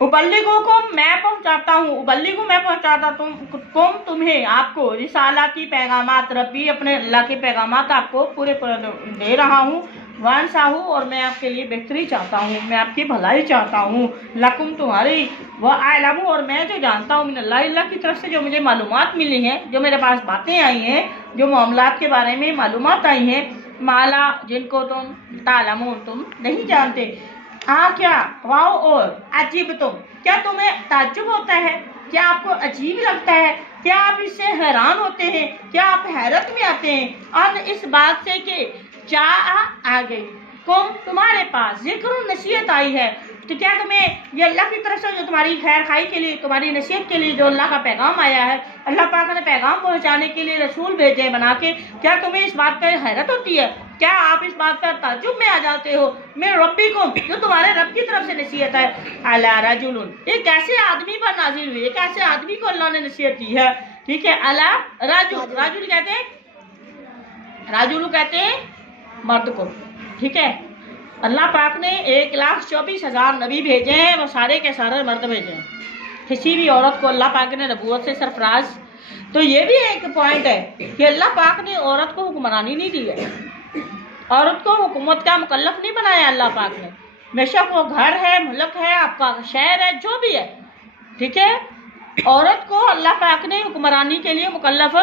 उबल्लिगु को मैं पहुंचाता हूँ, उबल्लिगु मैं पहुंचाता तुम्हें आपको रिसाला की पैगामात रब्बी अपने अल्लाह के पैगामात आपको पूरे दे रहा हूँ। वानसाहू और मैं आपके लिए बेहतरी चाहता हूँ, मैं आपकी भलाई चाहता हूँ। लकुम तुम्हारी वह आलमू और मैं जो जानता हूँ मिन अल्लाह की तरफ से जो मुझे मालूमात मिली हैं, जो मेरे पास बातें आई हैं, जो मामलात के बारे में मालूमात आई हैं, माला जिनको तुम तालमून तुम नहीं जानते। हाँ क्या वाओ और अजीब तुम क्या तुम्हें ताज्जुब होता है, क्या आपको अजीब लगता है, क्या आप इससे हैरान होते हैं, क्या आप हैरत में आते हैं और इस बात से कि जा आ गई कुम तुम्हारे पास जिक्र नसीहत आई है। तो क्या तुम्हें ये अल्लाह की तरफ से जो तुम्हारी खैर खाई के लिए तुम्हारी नसीहत के लिए जो अल्लाह का पैगाम आया है, अल्लाह पाक ने पैगाम पहुंचाने के लिए रसूल भेजे बना के, क्या तुम्हें इस बात पर हैरत होती है, क्या आप इस बात पर ताज्जुब में आ जाते हो। मैं रब्बी को जो तुम्हारे रब की तरफ से नसीहत है। अला रजुलुन एक ऐसे आदमी पर नाजिल हुई, एक ऐसे आदमी को अल्लाह ने नसीहत की है। ठीक है, अला राजुल, राजुल कहते हैं, राजुल कहते हैं मर्द को। ठीक है, अल्लाह पाक ने 1,24,000 नबी भेजे हैं, वो सारे के सारे मर्द भेजे हैं, किसी भी औरत को अल्लाह पाक ने नबूवत से सरफराज। तो ये भी एक पॉइंट है कि अल्लाह पाक ने औरत को हुक्मरानी नहीं दी है, औरत को हुकूमत का मुकल्लफ नहीं बनाया अल्लाह पाक ने। बेशक वो घर है, मुल्क है, आपका शहर है, जो भी है। ठीक है, औरत को अल्लाह पाक ने हुक्मरानी के लिए मुकल्लफ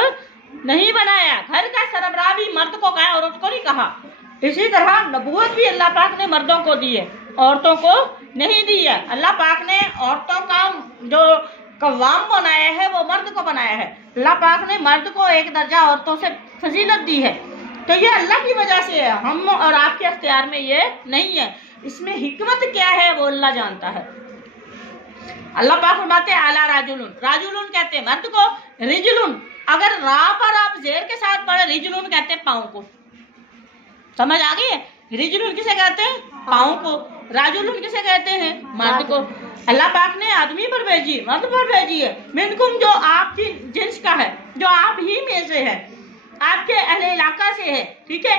नहीं बनाया। घर का सरबराह भी मर्द को कहा, औरत को नहीं कहा। इसी तरह नबूवत भी अल्लाह पाक ने मर्दों को दी है, औरतों को नहीं दी है। अल्लाह पाक ने औरतों का जो कव्वाम बनाया है वो मर्द को बनाया है। अल्लाह पाक ने मर्द को एक दर्जा औरतों से फजीलत दी है। तो ये अल्लाह की वजह से है, हम और आपके अख्तियार में ये नहीं है। इसमें हिकमत क्या है वो अल्लाह जानता है। अल्लाह पाक फरमाते हैं आला राजुलुन, राजुलुन कहते हैं मर्द को, रिजुलुन अगर रा पर आप जेर के साथ पढ़े रिजुलुन कहते हैं पाँव को। समझ आ गई है? रिजुलुन किसे कहते हैं? पाँव को। राजुलुन किसे कहते हैं? मर्द को। अल्लाह पाक ने आदमी पर भेजी, मर्द पर भेजी है। मिनकुम जो आपकी जिन्स का है, जो आप ही में से है, आपके अहले इलाका से है। ठीक है,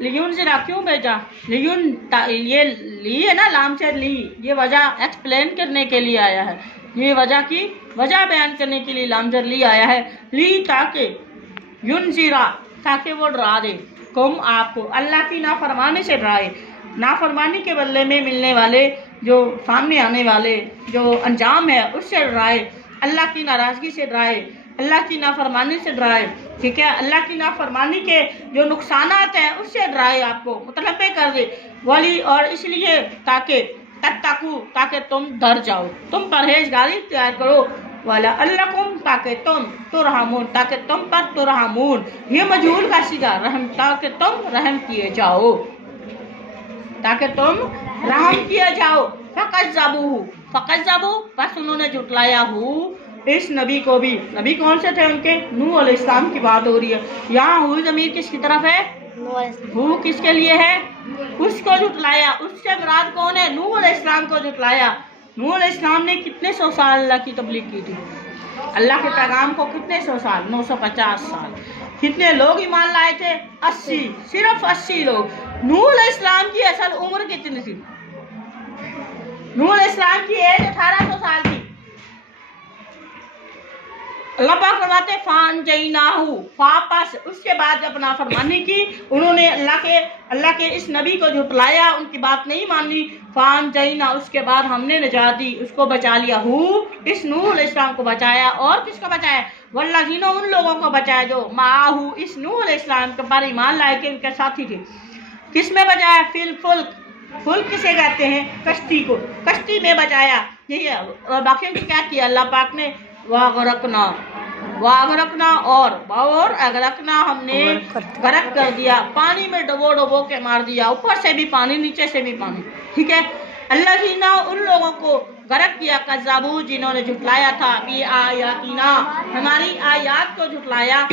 लियून जरा क्यों भेजा? लियून ये ली है ना, लाम से ली, ये वजह एक्सप्लेन करने के लिए आया है, ये वजह की वजह बयान करने के लिए लामजर ली आया है। ली ताकि यून जीरा ताकि वो डरा दे कुम आपको, अल्लाह की नाफरमानी से डराए, नाफरमानी के बदले में मिलने वाले जो सामने आने वाले जो अंजाम है उससे डराए, अल्लाह की नाराज़गी से डराए, अल्लाह की नाफरमानी से डराए। ठीक है, अल्लाह की नाफरमानी के जो नुकसानात हैं उससे डराए, आपको मुतलब्बे कर दे वाली, और इसलिए ताकि तत्तकू ताकि तुम डर जाओ, तुम परहेजगारी तैयार करो, वाला अल्लाकुम ताकि तुम तुरहमून ताकि तुम पर तुरहमून, ये मजहूल का सीधा रहम ताकि तुम रहम किए जाओ, ताकि तुम रहम किए जाओ। फ़क़ज़्ज़बू बस उन्होंने झुटलाया हूँ इस नबी को भी। नबी कौन से थे उनके? नूह अलैहिस्सलाम की बात हो रही है। यहाँ हू ज़मीर किसकी तरफ है? हू किसके लिए है? उसको झुटलाया, उससे मुराद कौन है? नूह अलैहिस्सलाम को झुटलाया। नूह अलैहिस्सलाम ने कितने सौ साल अल्लाह की तबलीग की थी? अल्लाह के पैगाम को कितने सौ साल? 950 साल। कितने लोग ईमान लाए थे? 80, सिर्फ 80 लोग। नूह अलैहिस्सलाम की असल उम्र कितनी थी? नूह अलैहिस्सलाम की एज 1800 साल थी। अल्लाह पाक फरमाते फान जईनाहू, वापस उसके बाद जब नाफरमानी की उन्होंने अल्लाह के इस नबी को झुटलाया, उनकी बात नहीं मानी। फान जईना उसके बाद हमने निजात दी, उसको बचा लिया। हू इस नूह अलैहिस्सलाम को बचाया, और किसको बचाया? वल्लज़ीना उन लोगों को बचाया जो माहू इस नूह अलैहिस्सलाम के पर ईमान लाए के उनके साथी थे। किस में बचाया? फिल फुल्क, फुल्क किसे कहते हैं? कश्ती को, कश्ती में बचाया। यही है। और बाकी क्या किया अल्लाह पाक ने? वागरकना और अगरकना हमने गरक कर दिया, पानी में डबो डबो के मार दिया, ऊपर से भी पानी नीचे से भी पानी। ठीक है, अल्लाह उन लोगों को गरक किया, कज़्ज़बू जिन्होंने झुटलाया था, बी आयातिना हमारी आयात को झुटलाया।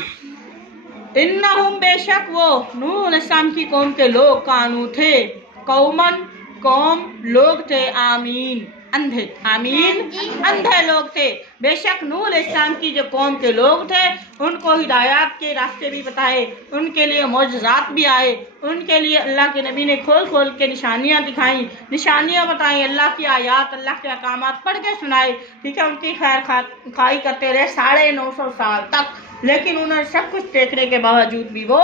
इन्नहुम बेशक वो नूह अलैहिस्सलाम की कौम के लोग कानू थे, कौमन कौम लोग थे, आमीन अंधे, आमीन, अंधे लोग थे। बेशक नूह अलैहिस्सलाम की जो कौम के लोग थे उनको हिदायत के रास्ते भी बताए, उनके लिए मौजज़ात भी आए, उनके लिए अल्लाह के नबी ने खोल खोल के निशानियाँ दिखाई, निशानियाँ बताई, अल्लाह की आयात, अल्लाह के अहकामात पढ़ के सुनाए। ठीक है, उनकी खैर खाई करते रहे 950 साल तक, लेकिन उन्होंने सब कुछ देखने के बावजूद भी वो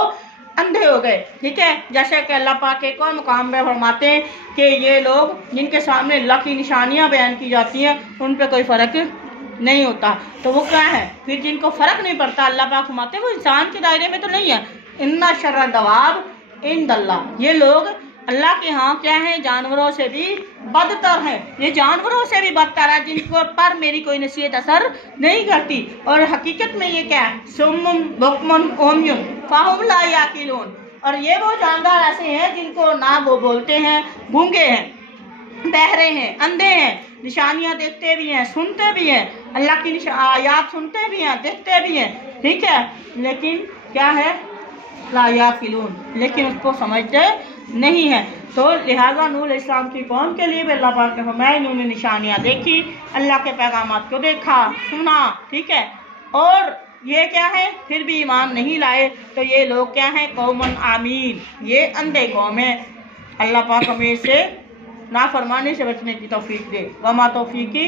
अंधे हो गए। ठीक है, जैसे कि अल्लाह पाक एक और मुकाम में फरमाते हैं कि ये लोग जिनके सामने अल्लाह की निशानियां बयान की जाती हैं उन पे कोई फ़र्क नहीं होता। तो वो क्या है, फिर जिनको फ़र्क नहीं पड़ता, अल्लाह पाक फरमाते हैं वो इंसान के दायरे में तो नहीं है। इन्ना शर्र दवाब इंदल्लाह, ये लोग अल्लाह के यहाँ क्या है, जानवरों से भी बदतर है। ये जानवरों से भी बदतर है जिनको पर मेरी कोई नसीहत असर नहीं करती। और हकीकत में ये क्या है, सुम्मुन बुकमुन उम्युन फाहुम ला याकिलून। और ये वो जानवर ऐसे हैं जिनको ना वो बोलते हैं, गूंगे हैं, बहरे हैं, अंधे हैं, निशानियाँ देखते भी हैं, सुनते भी हैं, अल्लाह की आयात सुनते भी हैं, देखते भी हैं। ठीक है, लेकिन क्या है, ला याकिलून, लेकिन उसको समझते नहीं है। तो लिहाजा नूह अलैहिस्सलाम की कौम के लिए भी अल्लाह पाक ने फरमाया इन्होंने निशानियाँ देखी, अल्लाह के पैगामात को देखा, सुना। ठीक है, और ये क्या है, फिर भी ईमान नहीं लाए। तो ये लोग क्या हैं, कौमन आमीन, ये अंधे कौम है। अल्लाह पाक हमें से नाफरमानी से बचने की तौफीक दे। वमा तौफीकी